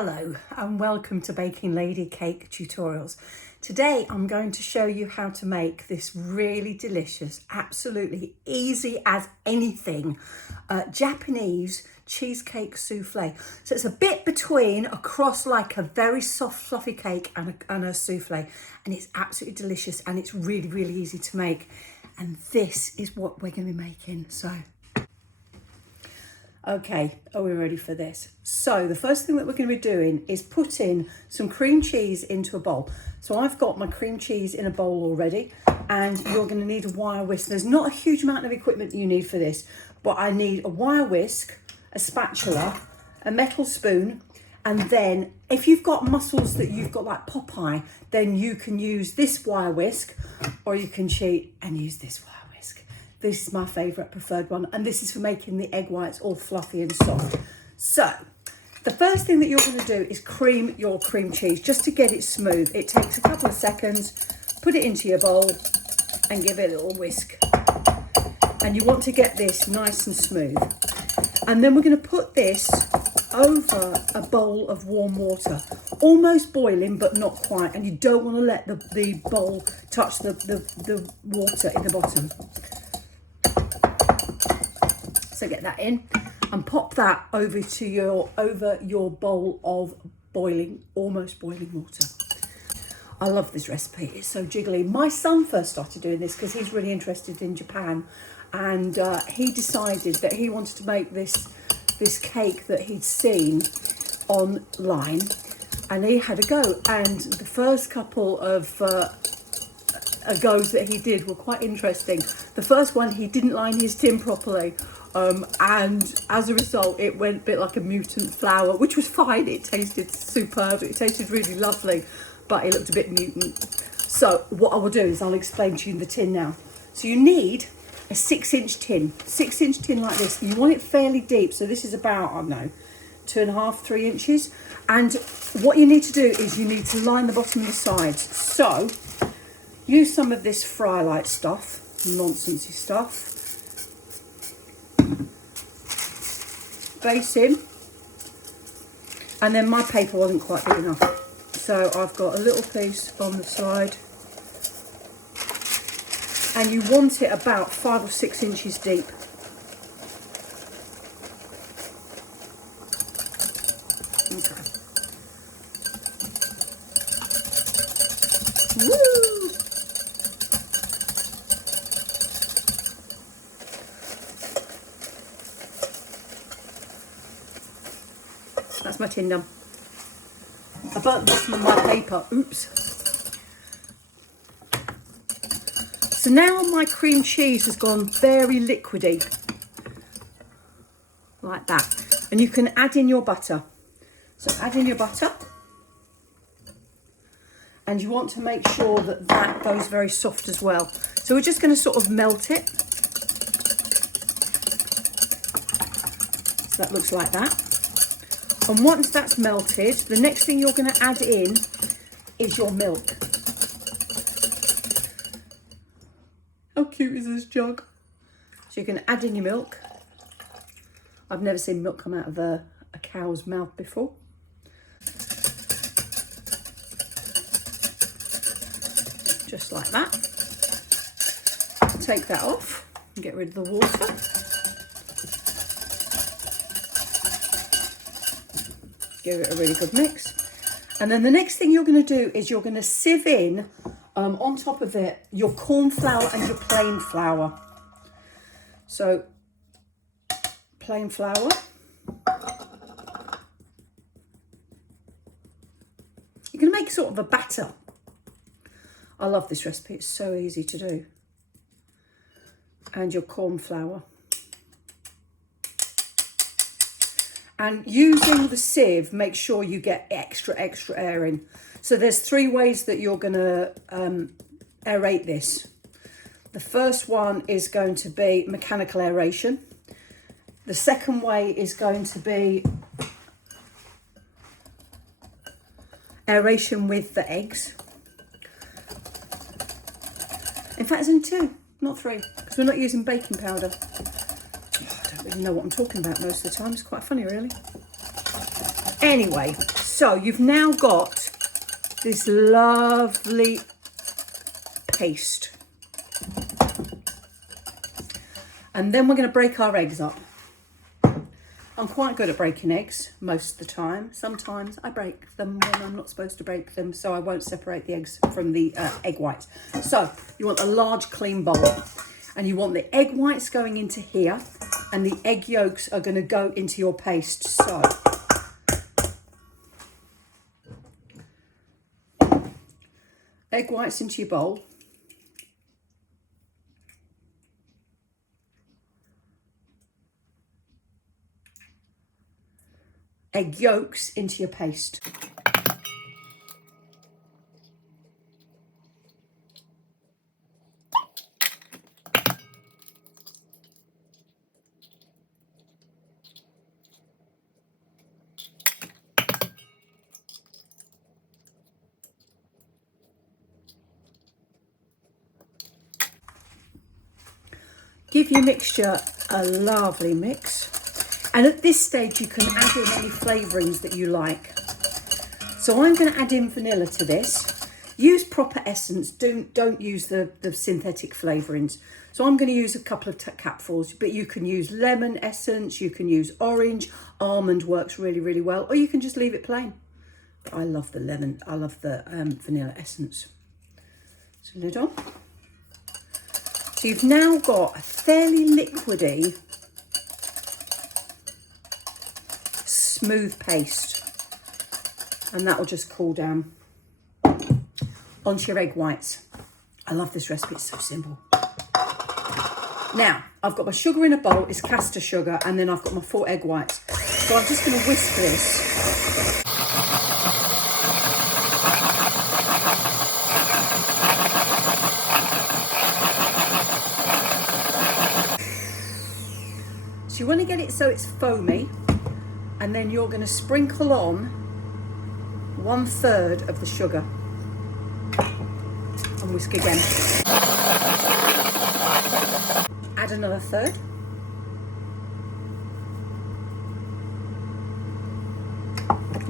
Hello and welcome to Bakinglady Cake Tutorials. Today I'm going to show you how to make this really delicious, absolutely easy as anything, Japanese cheesecake soufflé. So it's a bit between a cross like a very soft fluffy cake and a soufflé, and it's absolutely delicious and it's really, really easy to make. And this is what we're going to be making. Okay, are we ready for this? So the first thing that we're going to be doing is putting some cream cheese into a bowl. So I've got my cream cheese in a bowl already, and you're going to need a wire whisk. There's not a huge amount of equipment that you need for this, but I need a wire whisk, a spatula, a metal spoon, and then if you've got muscles that you've got like Popeye, then you can use this wire whisk, or you can cheat and use this wire whisk. This is my favourite preferred one, and this is for making the egg whites all fluffy and soft. So the first thing that you're going to do is cream your cream cheese just to get it smooth. It takes a couple of seconds. Put it into your bowl and give it a little whisk. And you want to get this nice and smooth. And then we're going to put this over a bowl of warm water, almost boiling but not quite, and you don't want to let the bowl touch the water in the bottom. So get that in and pop that over your bowl of almost boiling water. I love this recipe, it's so jiggly. My son first started doing this because he's really interested in Japan, and he decided that he wanted to make this cake that he'd seen online, and he had a go, and the first couple of goes that he did were quite interesting. The first one, he didn't line his tin properly, and as a result it went a bit like a mutant flour, which was fine. It tasted superb, it tasted really lovely, but it looked a bit mutant. So what I will do is I'll explain to you the tin now. So you need a 6-inch tin, 6-inch tin like this. You want it fairly deep, so this is about, I don't know, 2.5, 3 inches. And what you need to do is you need to line the bottom and the sides. So use some of this fry light stuff, nonsensey stuff. Base in, and then my paper wasn't quite big enough, so I've got a little piece on the side, and you want it about 5 or 6 inches deep. Okay. Woo! That's my tin done. I burnt the bottom of my paper. Oops. So now my cream cheese has gone very liquidy, like that. And you can add in your butter. So add in your butter. And you want to make sure that that goes very soft as well. So we're just going to sort of melt it. So that looks like that. And once that's melted, the next thing you're going to add in is your milk. How cute is this jug? So you're going to add in your milk. I've never seen milk come out of a cow's mouth before. Just like that. Take that off and get rid of the water. Give it a really good mix. And then the next thing you're going to do is you're going to sieve in on top of it your corn flour and your plain flour. So plain flour. You're going to make sort of a batter. I love this recipe, it's so easy to do. And your corn flour. And using the sieve, make sure you get extra air in. So there's 3 ways that you're going to aerate this. The first one is going to be mechanical aeration. The second way is going to be aeration with the eggs. In fact, it's only 2, not 3, because we're not using baking powder. I don't really know what I'm talking about most of the time. It's quite funny, really. Anyway, So you've now got this lovely paste. And then we're going to break our eggs up. I'm quite good at breaking eggs most of the time. Sometimes I break them when I'm not supposed to break them, so I won't separate the eggs from the egg whites. So you want a large clean bowl, and you want the egg whites going into here, and the egg yolks are going to go into your paste. So egg whites into your bowl. Egg yolks into your paste. Give your mixture a lovely mix. And at this stage, you can add in any flavourings that you like. So I'm going to add in vanilla to this. Use proper essence. Don't use the synthetic flavourings. So I'm going to use a couple of capfuls, but you can use lemon essence. You can use orange. Almond works really, really well. Or you can just leave it plain. But I love the lemon. I love the vanilla essence. So lid on. So you've now got a fairly liquidy, smooth paste, and that will just cool down onto your egg whites. I love this recipe, it's so simple. Now I've got my sugar in a bowl, it's caster sugar, and then I've got my 4 egg whites. So I'm just going to whisk this. So you want to get it so it's foamy, and then you're going to sprinkle on 1/3 of the sugar and whisk again. Add another 1/3.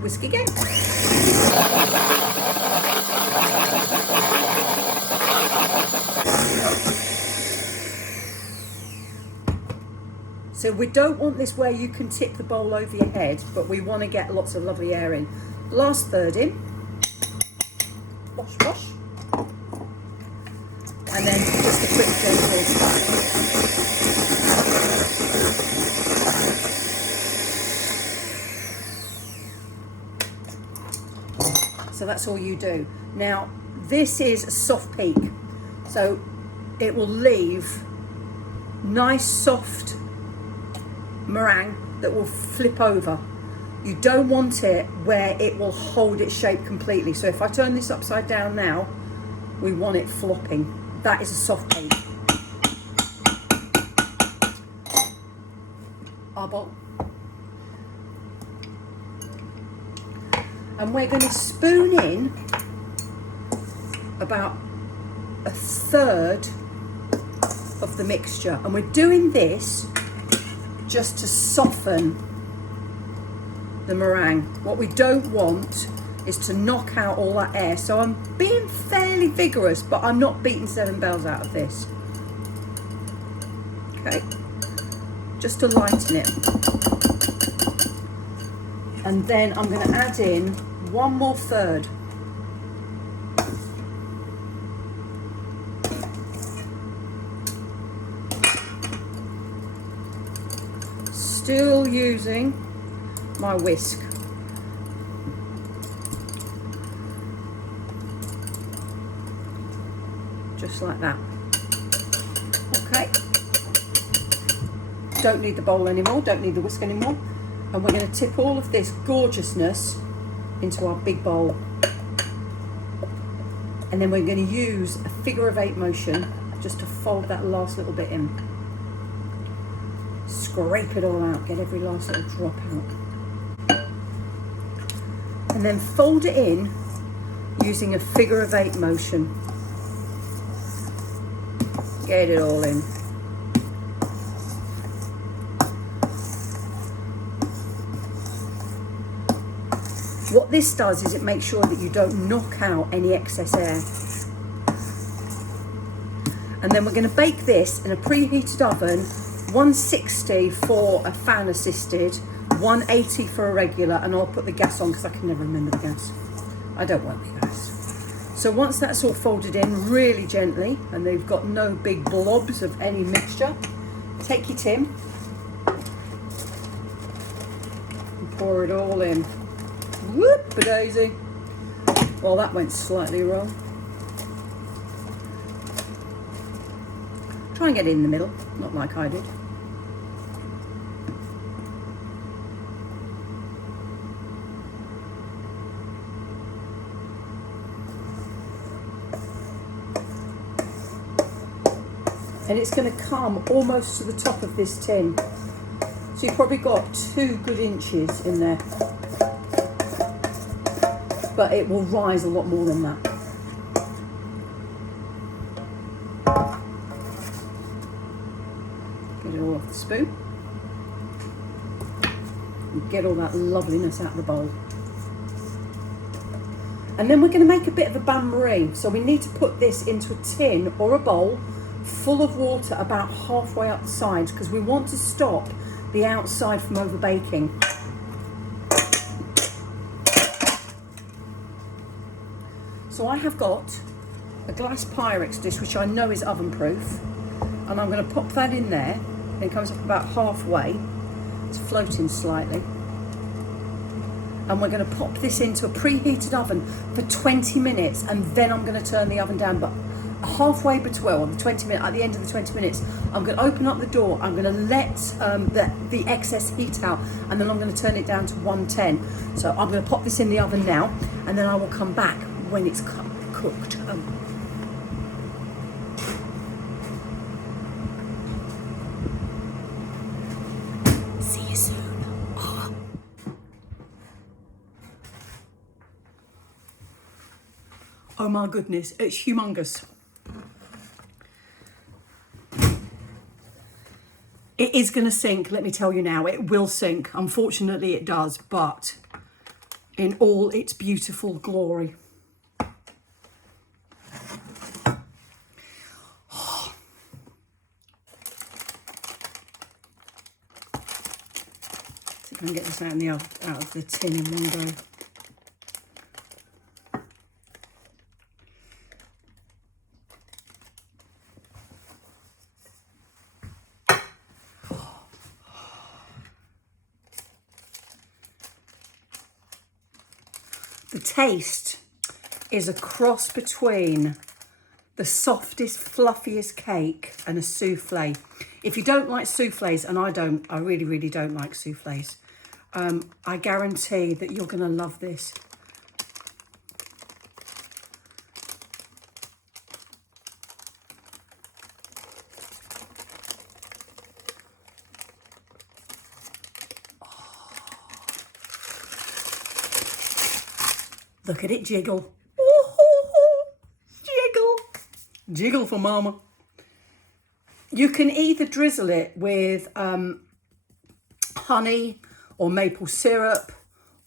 Whisk again. So we don't want this where you can tip the bowl over your head, but we want to get lots of lovely air in. Last 1/3 in. Wash, wash. And then just a quick gentle. So that's all you do. Now, this is a soft peak. So it will leave nice, soft meringue that will flip over. You don't want it where it will hold its shape completely. So if I turn this upside down now, we want it flopping. That is a soft peak. Our bowl. And we're going to spoon in about 1/3 of the mixture. And we're doing this just to soften the meringue. What we don't want is to knock out all that air. So I'm being fairly vigorous, but I'm not beating 7 bells out of this. Okay, just to lighten it. And then I'm going to add in 1 more 1/3. Still using my whisk. Just like that. Okay. Don't need the bowl anymore, don't need the whisk anymore. And we're going to tip all of this gorgeousness into our big bowl. And then we're going to use a figure-of-8 motion just to fold that last little bit in. Scrape it all out, get every last little drop out. And then fold it in using a figure-of-8 motion. Get it all in. What this does is it makes sure that you don't knock out any excess air. And then we're going to bake this in a preheated oven, 160 for a fan assisted, 180 for a regular, and I'll put the gas on because I can never remember the gas. I don't want the gas. So once that's all folded in really gently, and they've got no big blobs of any mixture, take your tin and pour it all in. Whoop-a-daisy. Well, that went slightly wrong. Try and get it in the middle, not like I did. And it's going to come almost to the top of this tin. So you've probably got 2 good inches in there. But it will rise a lot more than that. Get it all off the spoon. And get all that loveliness out of the bowl. And then we're going to make a bit of a bain-marie. So we need to put this into a tin or a bowl full of water about halfway up the sides because we want to stop the outside from over baking. So I have got a glass Pyrex dish which I know is oven proof, and I'm going to pop that in there, and it comes up about halfway. It's floating slightly. And we're going to pop this into a preheated oven for 20 minutes, and then I'm going to turn the oven down. But halfway between, well, the 20 minutes, at the end of the 20 minutes, I'm going to open up the door. I'm going to let the excess heat out, and then I'm going to turn it down to 110. So I'm going to pop this in the oven now, and then I will come back when it's cooked. See you soon. Oh my goodness, it's humongous. It is going to sink, let me tell you now. It will sink. Unfortunately, it does, but in all its beautiful glory. Oh. See if I can get this out of the tin in one go. The taste is a cross between the softest, fluffiest cake and a souffle. If you don't like souffles, and I really, really don't like souffles, I guarantee that you're going to love this. Look at it jiggle. Jiggle. Jiggle for mama. You can either drizzle it with honey or maple syrup,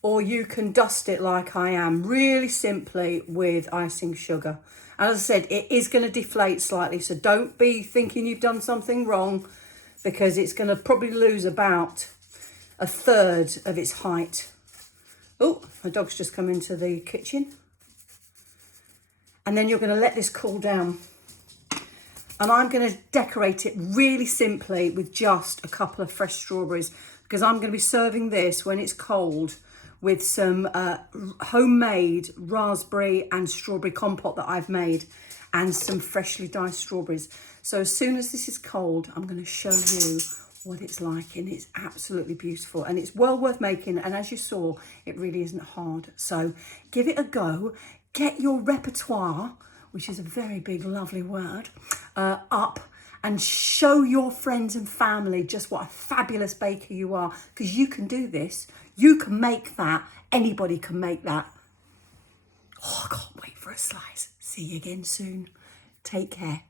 or you can dust it like I am, really simply with icing sugar. And as I said, it is going to deflate slightly, so don't be thinking you've done something wrong, because it's going to probably lose about 1/3 of its height. Oh, my dog's just come into the kitchen. And then you're going to let this cool down. And I'm going to decorate it really simply with just a couple of fresh strawberries, because I'm going to be serving this when it's cold with some homemade raspberry and strawberry compote that I've made, and some freshly diced strawberries. So as soon as this is cold, I'm going to show you what it's like, and it's absolutely beautiful, and it's well worth making. And as you saw, it really isn't hard, so give it a go. Get your repertoire, which is a very big lovely word, up, and show your friends and family just what a fabulous baker you are, because you can do this. You can make that. Anybody can make that. Oh, I can't wait for a slice. See you again soon. Take care.